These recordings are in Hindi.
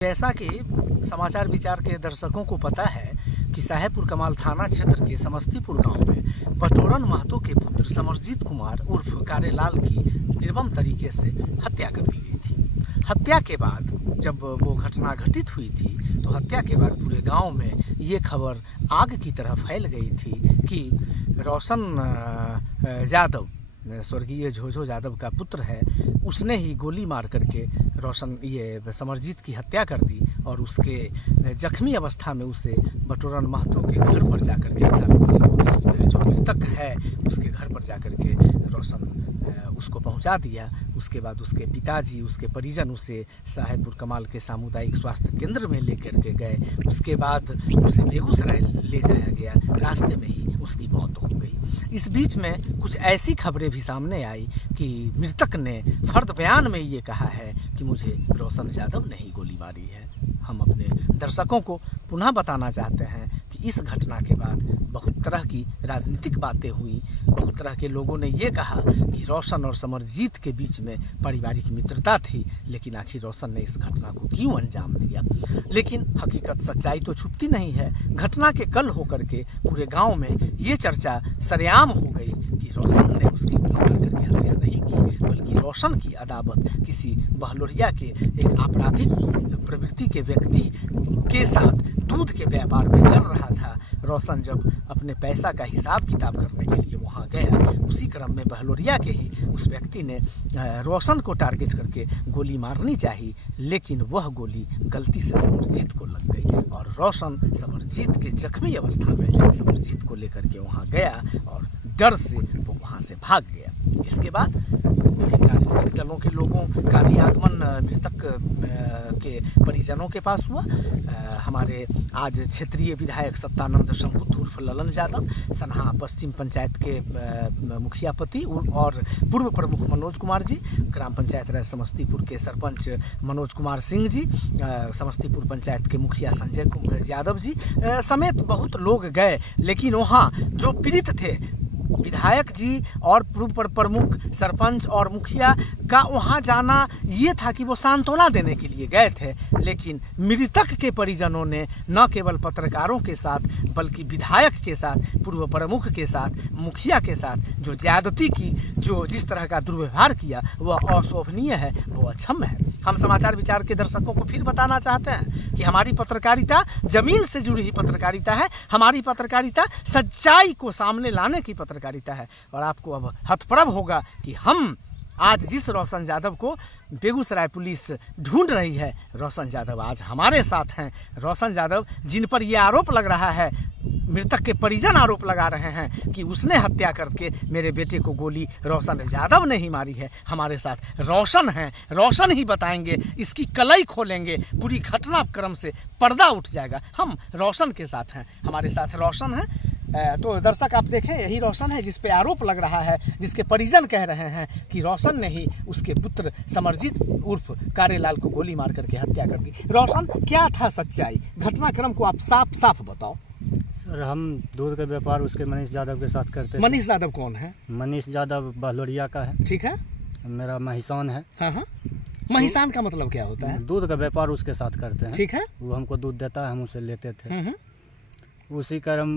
जैसा कि समाचार विचार के दर्शकों को पता है कि साहेबपुर कमाल थाना क्षेत्र के समस्तीपुर गांव में बटोरन महतो के पुत्र समरजीत कुमार उर्फ कारेलाल की निर्मम तरीके से हत्या कर दी गई थी। हत्या के बाद जब वो घटना घटित हुई थी तो हत्या के बाद पूरे गांव में ये खबर आग की तरह फैल गई थी कि रोशन यादव, स्वर्गीय झोझो यादव का पुत्र है, उसने ही गोली मार करके समरजीत की हत्या कर दी और उसके जख्मी अवस्था में उसे बटोरन महतो के घर पर जाकर के जो मृतक है उसके घर पर जाकर के रोशन उसको पहुंचा दिया। उसके बाद उसके पिताजी, उसके परिजन उसे साहेबपुर कमाल के सामुदायिक स्वास्थ्य केंद्र में लेकर के गए। उसके बाद उसे बेगूसराय ले जाया गया, रास्ते में ही उसकी मौत हो गई। इस बीच में कुछ ऐसी खबरें भी सामने आई कि मृतक ने फर्द बयान में ये कहा है कि मुझे रोशन यादव ने ही गोली मारी है। हम अपने दर्शकों को पुनः बताना चाहते हैं कि इस घटना के बाद बहुत तरह की राजनीतिक बातें हुई। बहुत तरह के लोगों ने ये कहा कि रोशन और समरजीत के बीच में पारिवारिक मित्रता थी, लेकिन आखिर रोशन ने इस घटना को क्यों अंजाम दिया। लेकिन हकीकत सच्चाई तो छुपती नहीं है। घटना के कल होकर के पूरे गांव में ये चर्चा सरेआम हो गई कि रोशन ने उसकी गोली मार करके हत्या नहीं की, बल्कि रोशन की अदावत किसी बहलोरिया के एक आपराधिक प्रवृत्ति के व्यक्ति के साथ दूध के व्यापार में चल रहा था। रोशन जब अपने पैसा का हिसाब किताब करने के लिए वहां गया, उसी क्रम में बहलोरिया के ही उस व्यक्ति ने रोशन को टारगेट करके गोली मारनी चाहिए, लेकिन वह गोली गलती से समरजीत को लग गई और रोशन समरजीत के जख्मी अवस्था में समरजीत को लेकर के वहां गया और डर से वो वहां से भाग गया। इसके बाद विभिन्न राजनीतिक दलों के लोगों का भी आगमन मृतक के परिजनों के पास हुआ। हमारे आज क्षेत्रीय विधायक सत्तानंद शंभुत उर्फ ललन यादव, सनहा पश्चिम पंचायत के मुखिया पति और पूर्व प्रमुख मनोज कुमार जी, ग्राम पंचायत राज समस्तीपुर के सरपंच मनोज कुमार सिंह जी, समस्तीपुर पंचायत के मुखिया संजय यादव जी समेत बहुत लोग गए। लेकिन वहाँ जो पीड़ित थे, विधायक जी और पूर्व प्रमुख सरपंच और मुखिया का वहां जाना ये था कि वो सांत्वना देने के लिए गए थे, लेकिन मृतक के परिजनों ने न केवल पत्रकारों के साथ बल्कि विधायक के साथ, पूर्व प्रमुख के साथ, मुखिया के साथ जो ज्यादती की, जो जिस तरह का दुर्व्यवहार किया वह अशोभनीय है, वो अक्षम्य है। हम समाचार विचार के दर्शकों को फिर बताना चाहते हैं कि हमारी पत्रकारिता जमीन से जुड़ी हुई पत्रकारिता है। हमारी पत्रकारिता सच्चाई को सामने लाने की पत्रकारिता है और आपको अब हतप्रभ होगा कि हम आज जिस रोशन यादव को बेगूसराय पुलिस ढूंढ रही है, रोशन यादव आज हमारे साथ हैं। रोशन यादव जिन पर यह आरोप लग रहा है, मृतक के परिजन आरोप लगा रहे हैं कि उसने हत्या करके मेरे बेटे को गोली रोशन यादव ने ही मारी है, हमारे साथ रोशन हैं। रोशन ही बताएंगे, इसकी कलई खोलेंगे, पूरी घटनाक्रम से पर्दा उठ जाएगा। हम रोशन के साथ हैं, हमारे साथ रोशन है। तो दर्शक आप देखें, यही रोशन है जिस पे आरोप लग रहा है, जिसके परिजन कह रहे हैं कि रोशन ने ही उसके पुत्र समरजीत उर्फ कारेलाल को गोली मार करके हत्या कर दी। रोशन, क्या था सच्चाई? घटनाक्रम को आप साफ साफ बताओ। सर, हम दूध का व्यापार उसके मनीष यादव के साथ करते हैं। मनीष यादव कौन है? मनीष यादव बहलोरिया का है। ठीक है। मेरा महिसान है। हाँ हाँ। महिसान का मतलब क्या होता है? दूध का व्यापार उसके साथ करते हैं। ठीक है। वो हमको दूध देता है, हम उसे लेते थे। उसी क्रम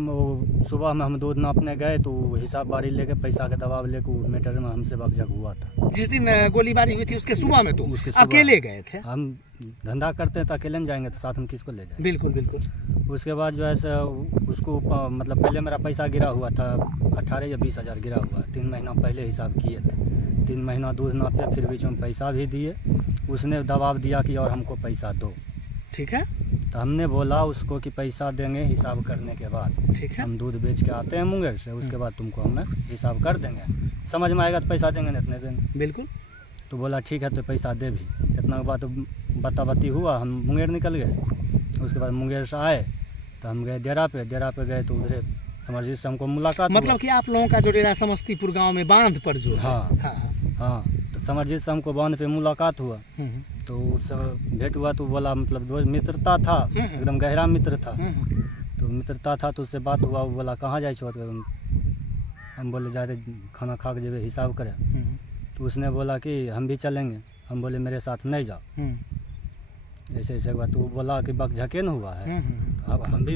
सुबह में हम दूध नापने गए तो हिसाब बारी लेके पैसा का दबाव लेके मीटर में हमसे बकझक हुआ था। जिस दिन गोलीबारी हुई थी उसके सुबह में तो अकेले गए थे? हम धंधा करते हैं तो अकेले नहीं जाएंगे तो साथ में किसको ले जाएंगे। बिल्कुल बिल्कुल। उसके बाद जो है उसको मतलब पहले मेरा पैसा गिरा हुआ था 18 या 20 हज़ार गिरा हुआ, 3 महीना पहले हिसाब किए थे। 3 महीना दूध नापे, फिर बीच में पैसा भी दिए। उसने दबाव दिया कि और हमको पैसा दो। ठीक है। तो हमने बोला उसको कि पैसा देंगे हिसाब करने के बाद। ठीक है। हम दूध बेच के आते हैं मुंगेर से, उसके बाद तुमको हम हिसाब कर देंगे, समझ में आएगा तो पैसा देंगे ना इतने दिन। बिल्कुल। तो बोला ठीक है, तो पैसा दे भी। इतना बात बताबती हुआ, हम मुंगेर निकल गए। उसके बाद मुंगेर से आए तो हम गए डेरा पे गए तो उधर समरजीत से हमको मुलाकात। मतलब कि आप लोगों का जो डेरा समस्तीपुर गाँव में बांध पर जो? हाँ। तो समरजीत से हमको बांध पे मुलाकात हुआ तो उससे भेंट हुआ तो बोला, मतलब मित्रता था, एकदम गहरा मित्र था। तो मित्रता था तो उससे बात हुआ। वो बोला कहाँ जाए छो? हम बोले जाते खाना खा के जब हिसाब करें। तो उसने बोला कि हम भी चलेंगे। हम बोले मेरे साथ नहीं जाओ। ऐसे ऐसे हुआ तो वो बोला कि बकझके न हुआ है। तो अब हम भी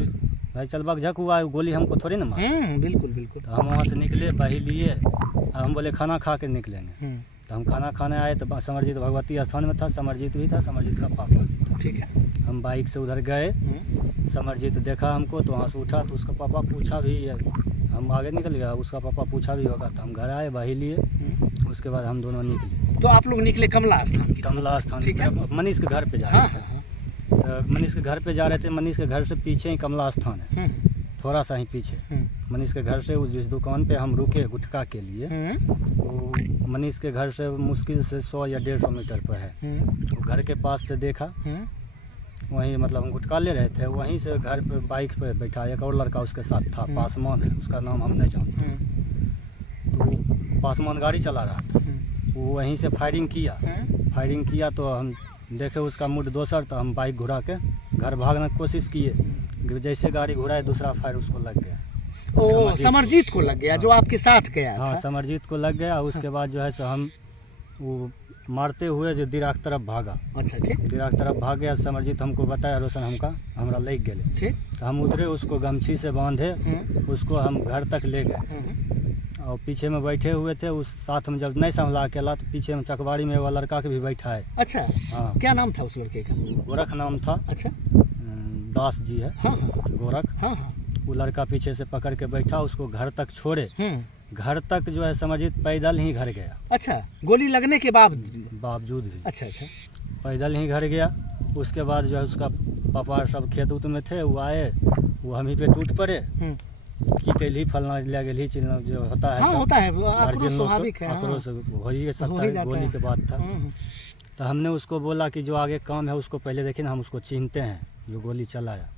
भाई चल बकझक हुआ है, गोली हमको थोड़ी ना मार। बिल्कुल बिल्कुल। तो हम वहाँ से निकले, बही लिए, अब हम बोले खाना खा के निकलेंगे। तो हम खाना खाने आए तो समरजीत भगवती स्थान में था, समरजीत भी था, समरजीत का पापा भी था। ठीक है। हम बाइक से उधर गए, समरजीत देखा हमको तो वहाँ से उठा, तो उसका पापा पूछा भी है, हम आगे निकल गया, उसका पापा पूछा भी होगा। तो हम घर आए, बही लिए, उसके बाद हम दोनों निकले। तो आप लोग निकले कमला स्थान की? कमला स्थान। ठीक है। मनीष के घर पे जा रहे थे। तो मनीष के घर पे जा रहे थे, मनीष के घर से पीछे ही कमला स्थान है, थोड़ा सा ही पीछे। मनीष के घर से जिस दुकान पे हम रुके गुटखा के लिए, वो मनीष के घर से मुश्किल से 100 या 150 मीटर पर है। तो घर के पास से देखा, वहीं मतलब हम गुटखा ले रहे थे, वहीं से घर पे बाइक पे बैठा एक और लड़का उसके साथ था, पासवान है उसका नाम, हम नहीं जानते। तो पासवान गाड़ी चला रहा था, वो वहीं से फायरिंग किया तो हम देखे उसका मूड दोसर, तो हम बाइक घुरा के घर भागने की कोशिश किए। जैसे गाड़ी घुराए दूसरा फायर उसको लग गया। ओ, समरजीत को लग गया? जो आपके साथ गया था? हाँ, समरजीत को लग गया। उसके बाद जो है सो हम वो मारते हुए जो दिराक तरफ भागा। अच्छा, ठीक। दिराक तरफ भाग गया समरजीत, हमको बताया रोशन हमरा लग गए। ठीक। तो हम उतरे, उसको गमछी से बांधे, उसको हम घर तक ले गए। और पीछे में बैठे हुए थे, उस साथ में जब नहीं संभला अकेला, तो पीछे में चकवाड़ी में वो लड़का के भी बैठा है। अच्छा। हाँ। क्या नाम था उस लड़के का? गोरख नाम था। अच्छा। दास जी है। हाँ। गोरख। हाँ। वो लड़का पीछे से पकड़ के बैठा, उसको घर तक छोड़े। घर तक जो है समरजीत पैदल ही घर गया। अच्छा, गोली लगने के बावजूद भी? अच्छा, पैदल ही घर गया। उसके बाद जो है उसका पापा सब खेत उत में थे, वो आए, वो हम ही पे टूट पड़े कि कैली फलना ले गेली चिल्ला, जो होता है। हाँ, होता है, आक्रोश स्वाभाविक है। आक्रोश हो ही सकता है, गोली के बाद था। तो हमने उसको बोला कि जो आगे काम है उसको पहले देखिए ना, हम उसको चिन्हते हैं जो गोली चलाया।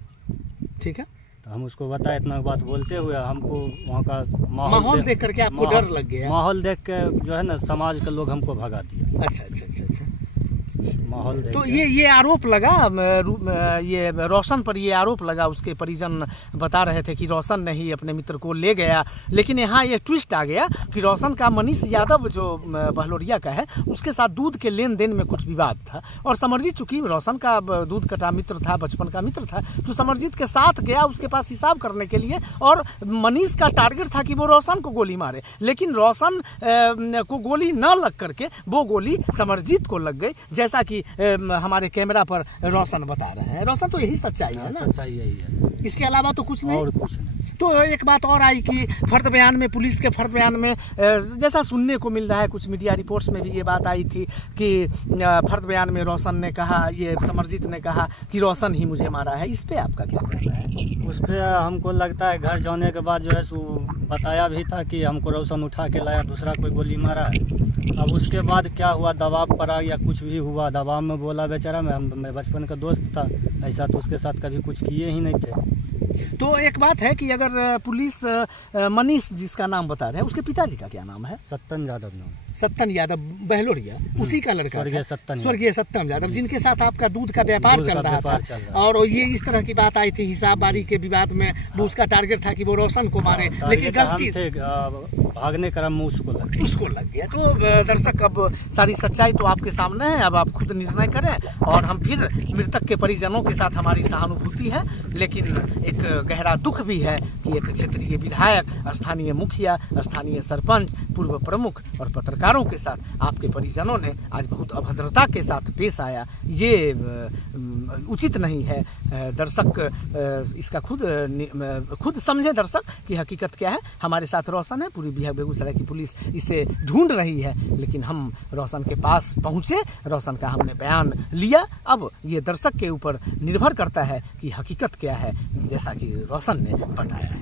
ठीक है। तो हम उसको बताया, इतना बात बोलते हुए हमको वहाँ का माहौल देख करके आपको डर लग गया? माहौल देख के जो है ना समाज के लोग हमको भगा दिया। अच्छा। माहौल तो ये आरोप लगा, ये रोशन पर ये आरोप लगा, उसके परिजन बता रहे थे कि रोशन ने ही अपने मित्र को ले गया। लेकिन यहाँ ये ट्विस्ट आ गया कि रोशन का मनीष यादव जो बहलोरिया का है, उसके साथ दूध के लेन देन में कुछ विवाद था। और समरजीत चूंकि रोशन का दूध कटा मित्र था, बचपन का मित्र था, तो समरजीत के साथ गया उसके पास हिसाब करने के लिए। और मनीष का टारगेट था कि वो रोशन को गोली मारे, लेकिन रोशन को गोली न लग करके वो गोली समरजीत को लग गई, जैसा कि हमारे कैमरा पर रोशन बता रहे हैं। रोशन, तो यही सच्चाई है ना? सच्चाई यही है, इसके अलावा तो कुछ नहीं? और कुछ नहीं। तो एक बात और आई कि फर्द बयान में, पुलिस के फर्द बयान में जैसा सुनने को मिल रहा है, कुछ मीडिया रिपोर्ट्स में भी ये बात आई थी कि फर्द बयान में रोशन ने कहा, ये समरजीत ने कहा कि रोशन ही मुझे मारा है। इस पे आपका क्या कहना है? उस पर हमको लगता है घर जाने के बाद जो है सो बताया भी था कि हमको रोशन उठा के लाया, दूसरा कोई गोली मारा है। अब उसके बाद क्या हुआ, दबाव पड़ा या कुछ भी हुआ, दबाव में बोला बेचारा, मैं बचपन का दोस्त था, ऐसा तो उसके साथ कभी कुछ किए ही नहीं थे। तो एक बात है कि अगर पुलिस मनीष जिसका नाम बता रहे हैं, उसके पिताजी का क्या नाम है? सत्तन यादव नाम। सत्तन यादव बहलोरिया, उसी का लड़का, स्वर्गीय सत्तन यादव, जिनके साथ आपका दूध का व्यापार चल रहा था। और ये इस तरह की बात आई थी हिसाब बारी के विवाद में, वो उसका टारगेट था कि वो रोशन को मारे, लेकिन गलती से भागने क्रम में उसको लग गया। तो दर्शक, अब सारी सच्चाई तो आपके सामने है, अब आप खुद निर्णय करें। और हम फिर मृतक के परिजनों के साथ हमारी सहानुभूति है, लेकिन एक गहरा दुख भी है कि एक क्षेत्रीय विधायक, स्थानीय मुखिया, स्थानीय सरपंच, पूर्व प्रमुख और पत्रकारों के साथ आपके परिजनों ने आज बहुत अभद्रता के साथ पेश आया। ये उचित नहीं है। दर्शक इसका खुद समझे दर्शक कि हकीकत क्या है। हमारे साथ रोशन है, पूरी बेगूसराय की पुलिस इसे ढूंढ रही है, लेकिन हम रोशन के पास पहुंचे, रोशन का हमने बयान लिया। अब ये दर्शक के ऊपर निर्भर करता है कि हकीकत क्या है, जैसा कि रोशन ने बताया है।